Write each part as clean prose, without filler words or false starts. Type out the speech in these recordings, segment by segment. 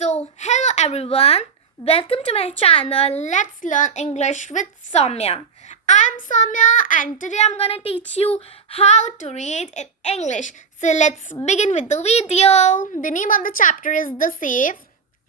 Hello everyone. Welcome to my channel. Let's learn English with Soumya. I'm Soumya and today I'm gonna teach you how to read in English. So let's begin with the video. The name of the chapter is The Safe.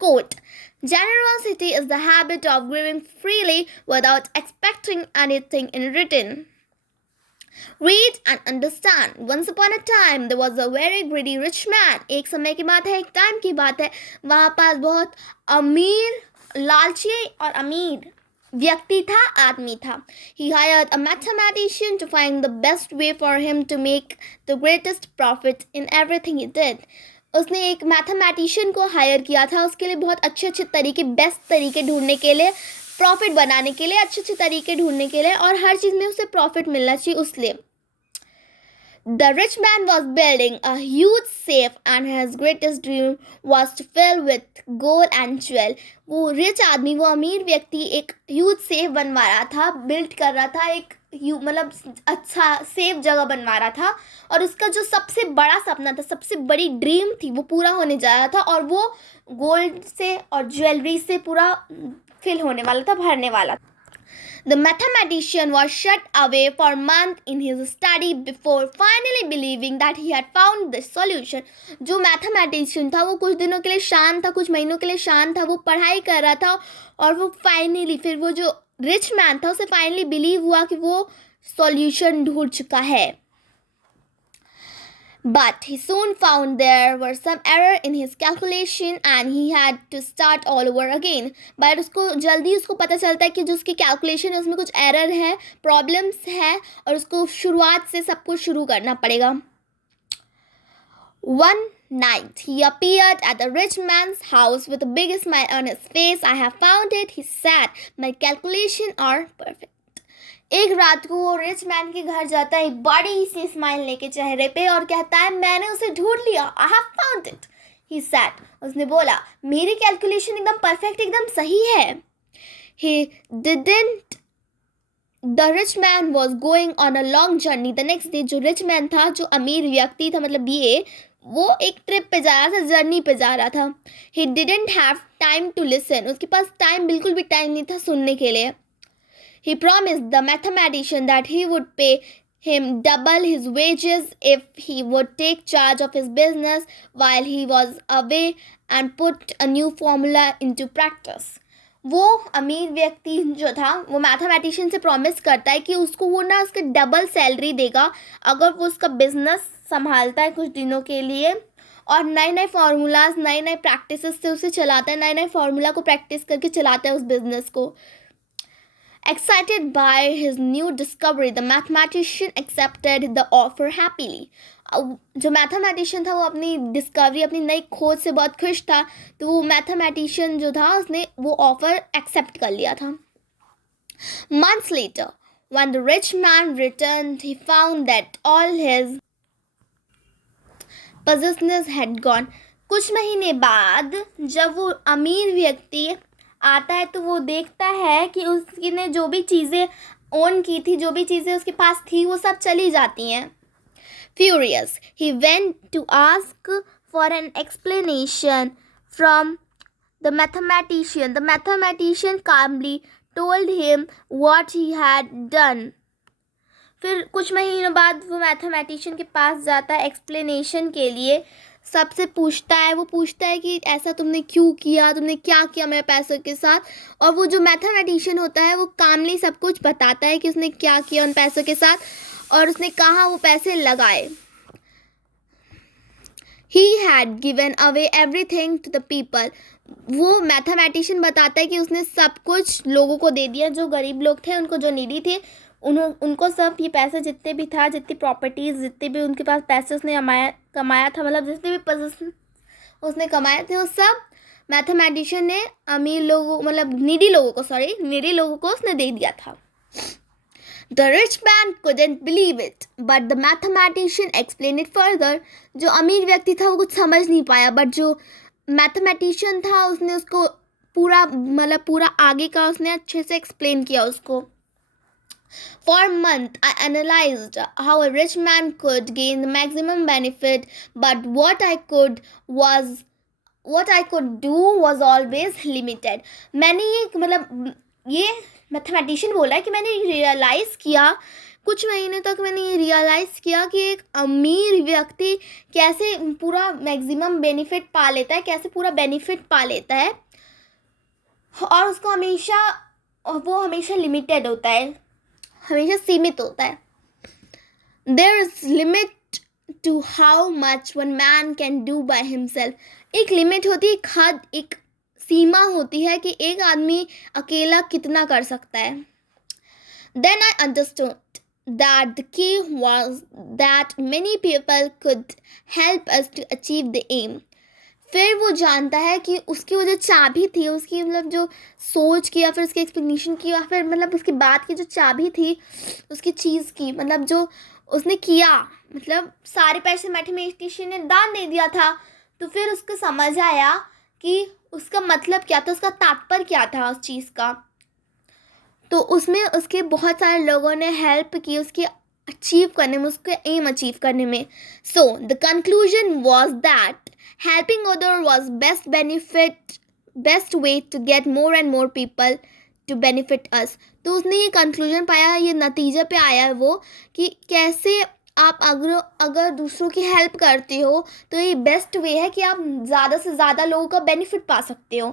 Quote: Generosity is the habit of giving freely without expecting anything in return. Read and understand. Once upon a time there was a very greedy rich man. एक समय की बात है, एक time की बात है. वहाँ पास बहुत अमीर, लालची और अमीर व्यक्ति था, आदमी था. He hired a mathematician to find the best way for him to make the greatest profit in everything he did. उसने एक मैथमेटिशियन को हायर किया था उसके लिए बहुत अच्छे अच्छे तरीके, बेस्ट तरीके ढूंढने के लिए, प्रॉफिट बनाने के लिए, अच्छे अच्छे तरीके ढूंढने के लिए, और हर चीज़ में उसे प्रॉफिट मिलना चाहिए उसलिए. The rich man was building a huge safe and his greatest dream was to fill with gold and jewel. वो रिच आदमी, वो अमीर व्यक्ति एक ह्यूज सेफ बनवा रहा था, बिल्ड कर रहा था, एक मतलब अच्छा सेफ जगह बनवा रहा था, और उसका जो सबसे बड़ा सपना था, सबसे बड़ी ड्रीम थी, वो पूरा होने जा रहा था, और वो गोल्ड से और ज्वेलरी से पूरा फिल होने वाला था, भरने वाला था. The mathematician was shut away for months in his study before finally believing that he had found the solution. जो मैथमेटिशियन था वो कुछ दिनों के लिए शांत था, कुछ महीनों के लिए शांत था, वो पढ़ाई कर रहा था, और वो फाइनली, फिर वो जो रिच मैन था उसे फाइनली बिलीव हुआ कि वो सॉल्यूशन ढूंढ चुका है. But he soon found there were some error in his calculation and he had to start all over again. But उसको पता चलता है कि जो उसकी कैलकुलेशन है उसमें कुछ एरर है, प्रॉब्लम्स है, और उसको शुरुआत से सब कुछ शुरू करना पड़ेगा. One night he appeared at the rich man's house with a big smile on his face. I have found it, he said. My calculations are perfect. एक रात को वो रिच मैन के घर जाता है, एक बड़ी सी स्माइल लेके चेहरे पे, और कहता है, मैंने उसे ढूंढ लिया. I have found it, he said. उसने बोला, मेरी कैलकुलेशन एकदम परफेक्ट, एकदम सही है. He didn't. The rich man was going on a long journey. The next day जो रिच मैन था, जो अमीर व्यक्ति था, मतलब ये, वो एक ट्रिप पे जा रहा था, जर्नी पे जा रहा था. He didn't have time to listen. उसके पास टाइम, बिल्कुल भी टाइम नहीं था सुनने के लिए. He promised the mathematician that he would pay him double his wages if he would take charge of his business while he was away and put a new formula into practice. वो अमीर व्यक्ति जो था वो mathematician से promise करता है कि उसको वो ना उसके डबल सैलरी देगा अगर वो उसका बिजनेस संभालता है कुछ दिनों के लिए, और नए नए फार्मूलाज, नए नए प्रैक्टिसेस से उसे चलाता है, नए नए फार्मूला को प्रैक्टिस करके चलाता है उस बिजनेस को. Excited by his new discovery, the mathematician accepted the offer happily. जो मैथमेटिशियन था वो अपनी डिस्कवरी, अपनी नई खोज से बहुत खुश था, तो वो मैथमेटिशियन जो था उसने वो ऑफर एक्सेप्ट कर लिया था. Months later, when the rich man returned, he found that all his possessions had gone. कुछ महीने बाद जब वो अमीर व्यक्ति आता है तो वो देखता है कि उसने जो भी चीज़ें ओन की थी, जो भी चीज़ें उसके पास थी, वो सब चली जाती हैं. Furious, he went to ask for an explanation from the mathematician. The mathematician calmly told him what he had done. फिर कुछ महीनों बाद वो मैथमेटिशियन के पास जाता है एक्सप्लेनेशन के लिए, सबसे पूछता है, वो पूछता है कि ऐसा तुमने क्यों किया, तुमने क्या किया मेरे पैसों के साथ. और वो जो मैथमेटिशियन होता है वो कामली सब कुछ बताता है कि उसने क्या किया उन पैसों के साथ, और उसने कहाँ वो पैसे लगाए. He had given away everything to the people. वो मैथमेटिशियन बताता है कि उसने सब कुछ लोगों को दे दिया, जो गरीब लोग थे, उनको, जो नीडी थे, उनको सब ये पैसे जितने भी था, जितनी प्रॉपर्टीज़, जितने भी उनके पास पैसे उसने कमाया था, मतलब जितने भी पोजीशन उसने कमाए थे, वो सब मैथमेटिशियन ने अमीर लोगों, मतलब नीडी लोगों को उसने दे दिया था. The rich man couldn't believe it, but the mathematician explained it further. जो अमीर व्यक्ति था वो कुछ समझ नहीं पाया, बट जो मैथमेटिशियन था उसने उसको पूरा आगे का उसने अच्छे से एक्सप्लेन किया उसको. For a month, I analyzed how a rich man could gain the maximum benefit, but what I could was what I could do was always limited. मैंने ये मतलब ये मैथमेटिशियन बोला है कि मैंने रियलाइज़ किया, कुछ महीने तक मैंने ये रियलाइज़ किया कि एक अमीर व्यक्ति कैसे पूरा मैक्सिमम बेनिफिट पा लेता है, कैसे पूरा बेनिफिट पा लेता है, और उसको हमेशा वो हमेशा लिमिटेड होता है, हमेशा सीमित होता है. There is limit to how much one man can do by himself. एक लिमिट होती है, एक हद, एक सीमा होती है कि एक आदमी अकेला कितना कर सकता है. Then I understood that the key was that many people could help us to achieve the aim. फिर वो जानता है कि उसकी वो जो चाबी थी, उसकी मतलब जो सोच की या फिर उसकी एक्सप्लेनेशन की या फिर मतलब उसकी बात की जो चाबी थी, उसकी चीज़ की मतलब जो उसने किया, मतलब सारे पैसे मैथमेटिशियन ने दान दे दिया था, तो फिर उसको समझ आया कि उसका मतलब क्या था, उसका तात्पर्य क्या था उस चीज़ का. तो उसमें उसके बहुत सारे लोगों ने हेल्प की उसके अचीव करने में, उसके एम अचीव करने में. So the conclusion was that helping other was best way to get more and more people to benefit us. तो उसने ये कंक्लूजन पाया, ये नतीजे पे आया है वो कि कैसे आप अगर दूसरों की हेल्प करते हो तो ये बेस्ट वे है कि आप ज़्यादा से ज़्यादा लोगों का बेनिफिट पा सकते हो.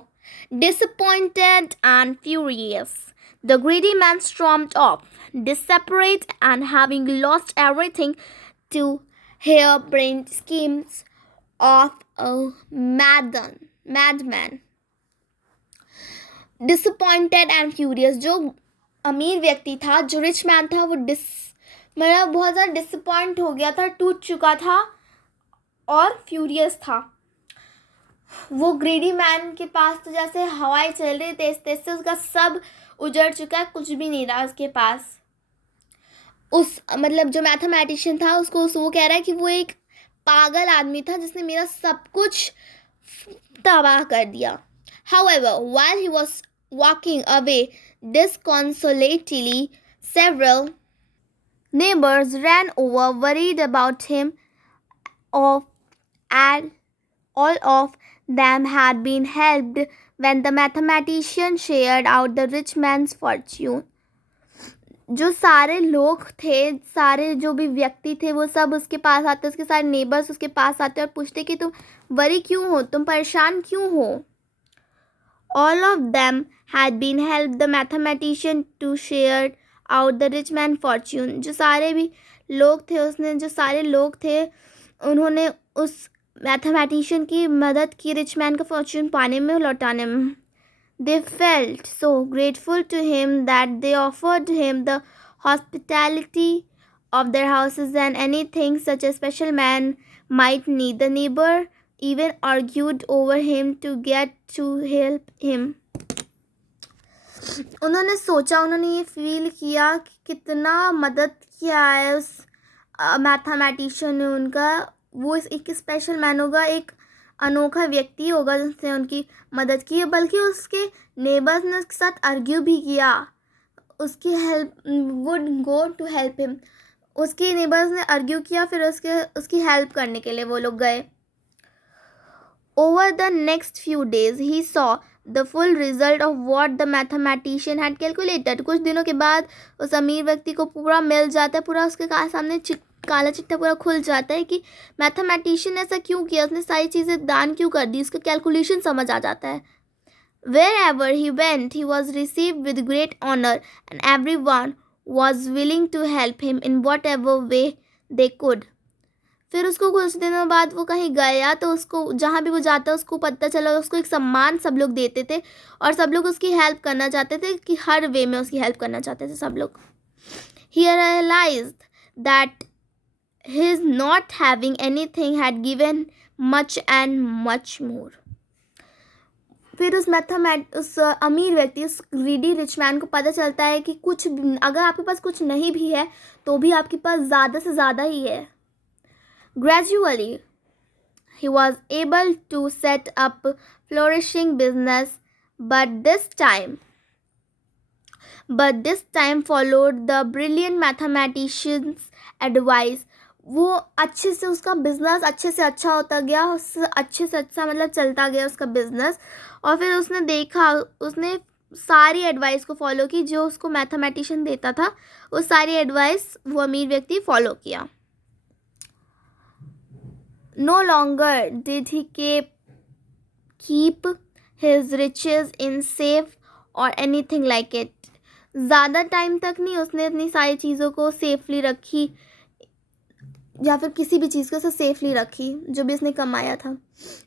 Disappointed and furious, the greedy man stormed off, desperate and having lost everything to harebrained schemes of a madman. Disappointed and furious, जो अमीर व्यक्ति था, जो रिच मैन था, वो मतलब बहुत ज़्यादा डिसअपॉइंट हो गया था, टूट चुका था और फ्यूरियस था. वो ग्रीडी मैन के पास तो जैसे हवाएं चल रही तेज तेज से, उसका सब उजड़ चुका है, कुछ भी नहीं रहा उसके पास. उस मतलब जो मैथमेटिशियन था उसको वो कह रहा है कि वो एक पागल आदमी था जिसने मेरा सब कुछ तबाह कर दिया. However, while he was walking away disconsolately, several neighbors ran over, worried about him, and all of them had been helped when the mathematician shared out the rich man's fortune. जो सारे लोग थे, सारे जो भी व्यक्ति थे, वो सब उसके पास आते, उसके सारे नेबर्स उसके पास आते और पूछते कि तुम वरी क्यों हो, तुम परेशान क्यों हो. All of them had been helped the mathematician to share out the rich man fortune. जो सारे भी लोग थे, उसने जो सारे लोग थे उन्होंने उस मैथमेटिशियन की मदद की रिच मैन का फॉर्च्यून पाने में, लौटाने में. They felt so grateful to him that they offered him the hospitality of their houses and anything such a special man might need. The neighbor even argued over him to get to help him. उन्होंने सोचा, उन्होंने ये feel किया कि कितना मदद किया है उस मैथमेटिशियन ने उनका. वो एक स्पेशल मैन होगा, एक अनोखा व्यक्ति होगा जिसने उनकी मदद की. बल्कि उसके नेबर्स ने उसके साथ आर्ग्यू भी किया, उसकी help would go to help him. उसके नेबर्स ने आर्ग्यू किया, फिर उसकी हेल्प करने के लिए वो लोग गए. Over the next few days, he saw the full result of what the mathematician had calculated. कुछ दिनों के बाद उस अमीर व्यक्ति को पूरा मिल जाता है, पूरा उसके सामने काला चिट्ठा पूरा खुल जाता है कि मैथमेटिशियन ने ऐसा क्यों किया, उसने सारी चीज़ें दान क्यों कर दी, उसका कैलकुलेशन समझ आ जाता है. Wherever he went, he was received with great honor, and everyone was willing to help him in whatever way they could. फिर उसको कुछ दिनों बाद वो कहीं गया तो उसको जहाँ भी वो जाता उसको पता चला, उसको एक सम्मान सब लोग देते थे और सब लोग उसकी हेल्प करना चाहते थे, कि हर वे में उसकी हेल्प करना चाहते थे सब लोग. He realized that his not having anything had given much and much more. फिर उस अमीर व्यक्ति, उस ग्रीडी रिच मैन को पता चलता है कि कुछ अगर आपके पास कुछ नहीं भी है तो भी आपके पास ज़्यादा से ज़्यादा ही है. Gradually, he was able to set up flourishing business, but this time followed the brilliant mathematician's advice. वो अच्छे से उसका बिजनेस अच्छे से अच्छा होता गया, उससे अच्छे से अच्छा मतलब चलता गया उसका बिजनेस। और फिर उसने देखा, उसने सारी एडवाइस को फॉलो की जो उसको मैथमेटिशियन देता था, वो सारी एडवाइस वो अमीर व्यक्ति फॉलो किया। No longer did he keep his riches in safe or anything like it. ज़्यादा टाइम तक नहीं उसने अपनी सारी चीज़ों को सेफली रखी, या फिर किसी भी चीज़ को उसे सेफली रखी जो भी उसने कमाया था।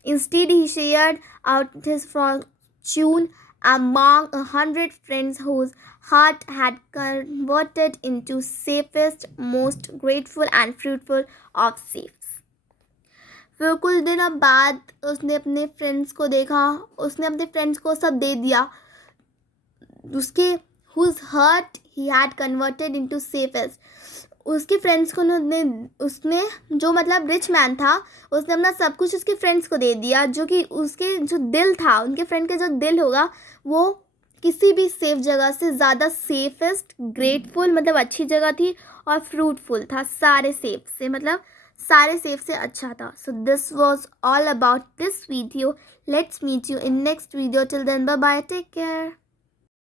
Instead he shared out his fortune among 100 friends whose heart had converted into safest, most grateful and fruitful of safes. फिर कुछ दिनों बाद उसने अपने फ्रेंड्स को देखा, उसने अपने फ्रेंड्स को सब दे दिया, उसके whose heart he had converted into safest. उसके फ्रेंड्स को उसने जो मतलब रिच मैन था, उसने अपना सब कुछ उसके फ्रेंड्स को दे दिया, जो कि उसके जो दिल था, उनके फ्रेंड के जो दिल होगा वो किसी भी सेफ जगह से ज़्यादा सेफेस्ट, ग्रेटफुल मतलब अच्छी जगह थी, और फ्रूटफुल था सारे सेफ से, मतलब सारे सेफ से अच्छा था. So this was all about this video. Let's meet you in next video. Till then, bye bye. Take care.